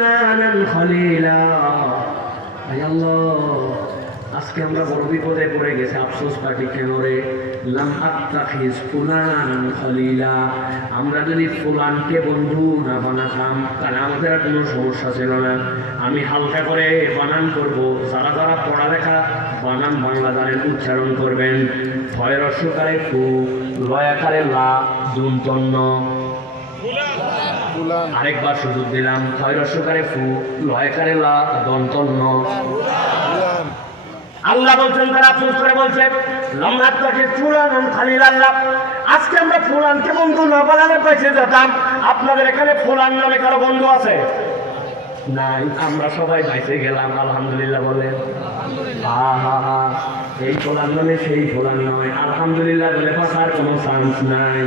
ফুলানান খলিলা। আল্লাহ, আজকে আমরা বড় বিপদে পড়ে গেছে। আফসোস পাটি কেন রে, লাম আত্তাখিজ ফুলানান খলিলা। আমরা যদি ফুলানকে বন্ধু না বানাতাম তাহলে আমাদের আর কোনো সমস্যা ছিল না। আমি হালকা করে বানান করব, যারা যারা পড়ালেখা বানান বাংলা জানেন উচ্চারণ করবেন। ফয়ের রস্যকারে ফু, লয়াকারে লা, দুন্তন্য। আরেকবার সুযোগ দিলাম, ফয়ের রস্যকারে ফু, লয়াকারে লা, দন্তন্য। আল্লাহ বলছেন, তারা আফসোস করে বলছে লম্মাত্তাকে ফুলান খালিল। আল্লাহ, আজকে আমরা ফুলানকে বন্ধু না বানালে পেয়েছে যেতাম। আপনাদের এখানে ফুলান নামে কারো বন্ধু আছে? নাই। আমরা সবাই বাইসে গেলাম, আলহামদুলিল্লাহ বলেন। এই ফুলান মানে সেই ফুলান নয়, আলহামদুলিল্লাহ বলে পাশার কোনো চান্স নাই।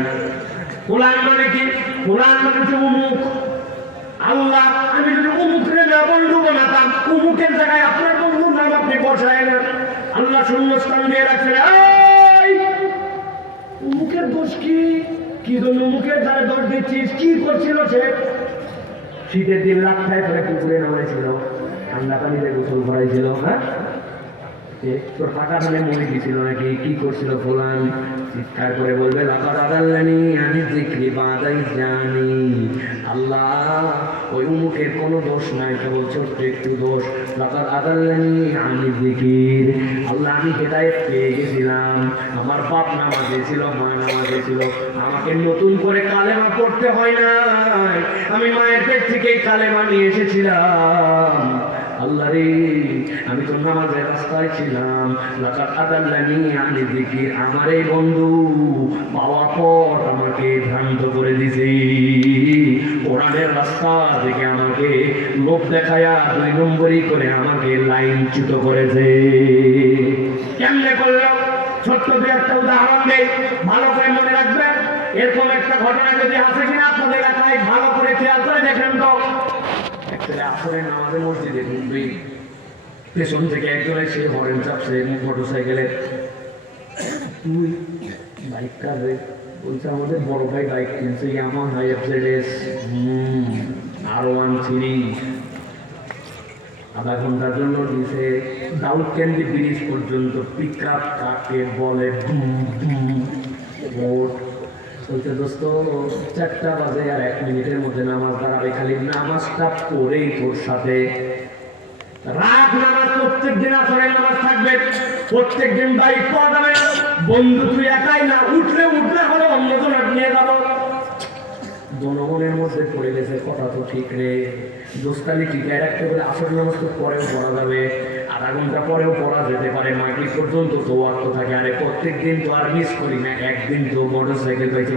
ফুলান মানে কি? ফুলান মানে হচ্ছে উমুক। আল্লাহ, আমি যদি উমুকের না বন্ধু বানাতাম, উমুকের জায়গায় আপনার বন্ধুর নাম আপনি বসায় না। আল্লাহ শূন্যস্থান দিয়ে রাখছেন। উমুকের দোষ কি? কি জন্য উমুকের দ্বারা দোষ দিচ্ছিস? কি করছিল সে? শীতের দিন রাস্তায় করে পুকুরে নামাইছিল, ঠান্ডা পানিতে গোসল করাইছিল। হ্যাঁ, তোর টাকা ধানে মরে গেছিল নাকি? কি করছিল ফুলান? চিৎকার করে বলবে লাকাদ আদাল্লানি আনি যিকরি বাদা ইয জানি। আল্লাহ, ওই উমুকের কোনো দোষ নাই, কেবল ছোট্ট একটু দোষ। লাকাদ আদাল্লানি আনি যিকির। আল্লাহ, আমি হেদায়েত পেয়ে গেছিলাম। আমার বাপ নামাজে ছিল, মা নামাজে ছিল, আমাকে নতুন করে কালেমা পড়তে হয় নাই। আমি মায়ের পেট থেকেই কালেমা নিয়ে এসেছিলাম। আল্লাহ রে, আমি তো নামাজের রাস্তায় ছিলাম। লাকাদ আদাল্লানি আনি যিকির। আমার এই বন্ধু পাওয়া পর আমাকে ভ্রান্ত করে দিছে। কোরআনের রাস্তা থেকে আমাকে লোক দেখায়া 2 নম্বরই করে আমাকে লাইনচ্যুত করেছে। কেমনে করলো? ছোট্ট দু একটা উদাহরণ দেই, ভালো করে মনে রাখবেন। এরকম একটা ঘটনা যদি আছে কিনা আপনাদের এলাকায় ভালো করে খেয়াল করে দেখেন তো। আসলে আমাদের মসজিদে ঢুকবেই, পেছন থেকে একজন এসে হরেন চাপছে মোটরসাইকেলে। তুই বাইক কাজে বলছে, আমাদের বড় ভাই বাইক কিনছে, ইয়ামাহা এফজেডএস R1 আধা ঘন্টার জন্য দিছে দাউদকান্দি ব্রিজ পর্যন্ত। পিক আপ কাকে বলে? বলছে দোস্ত 4টা বাজে আর 1 মিনিটের মধ্যে নামাজ দাঁড়াবে, খালি নামাজটা পড়েই তোর সাথে। রাত নামাজ প্রত্যেক দিন আসরের নামাজ থাকবে, প্রত্যেক দিন বাইক পাওয়া যাবে। বন্ধু তুই একাই না, উঠলে হলে অন্যজন নিয়ে যাবো। জনগণের মধ্যে পড়ে গেছে, কথা তো ঠিক রে। দোস্তালি টিকায় রাখতে বলে আসর নামাজ তো পরেও পড়া যাবে, আধা ঘন্টা পরেও পড়া যেতে পারে, মাগরিব পর্যন্ত তো ওয়াক্ত থাকে। আরে প্রত্যেক দিন তো আর মিস করি না, একদিন তো মোটরসাইকেল পাইছে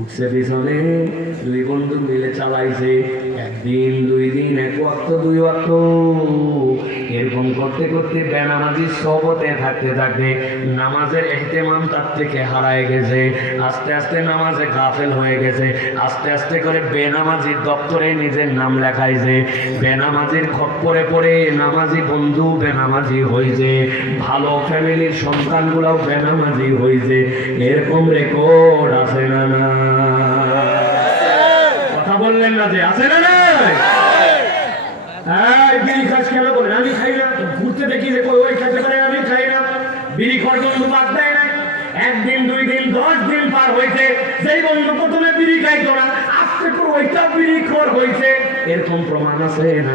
উঠছে পিছনে, 2 বন্ধু মিলে চালাইছে। 1 দিন 2 দিন, 1 ওয়াক্ত 2 ওয়াক্ত, এরকম করতে করতে বেনামাজির সহবতে থাকতে থাকতে নামাজের ইহতিমাম তার থেকে হারায় গেছে। আস্তে আস্তে নামাজে গাফেল হয়ে গেছে। আস্তে আস্তে করে বেনামাজির দপ্তরে নিজের নাম লেখাইছে। বেনামাজির খপ্পরে পড়ে নামাজি বন্ধু বেনামাজি হয়েছে, ভালো ফ্যামিলির সন্তানগুলাও বেনামাজি হয়েছে। এরকম রেকর্ড আছে না? না, কথা বললেন না যে আছে না? না, বিড়ি খাস কেন বলেন? আমি খাই না। ঘুরতে দেখি যে ওই খাইতে পারে, আমি খাই না। বিড়ি খাওয়ার বন্ধু বাদ দেয় না। 1 দিন 2 দিন 10 দিন পার হয়েছে, যেই বন্ধু প্রথমে বিড়ি খাইতো না, আজকে তো ওইটা বিড়ি খোর হয়েছে। এরকম প্রমাণ আছে না?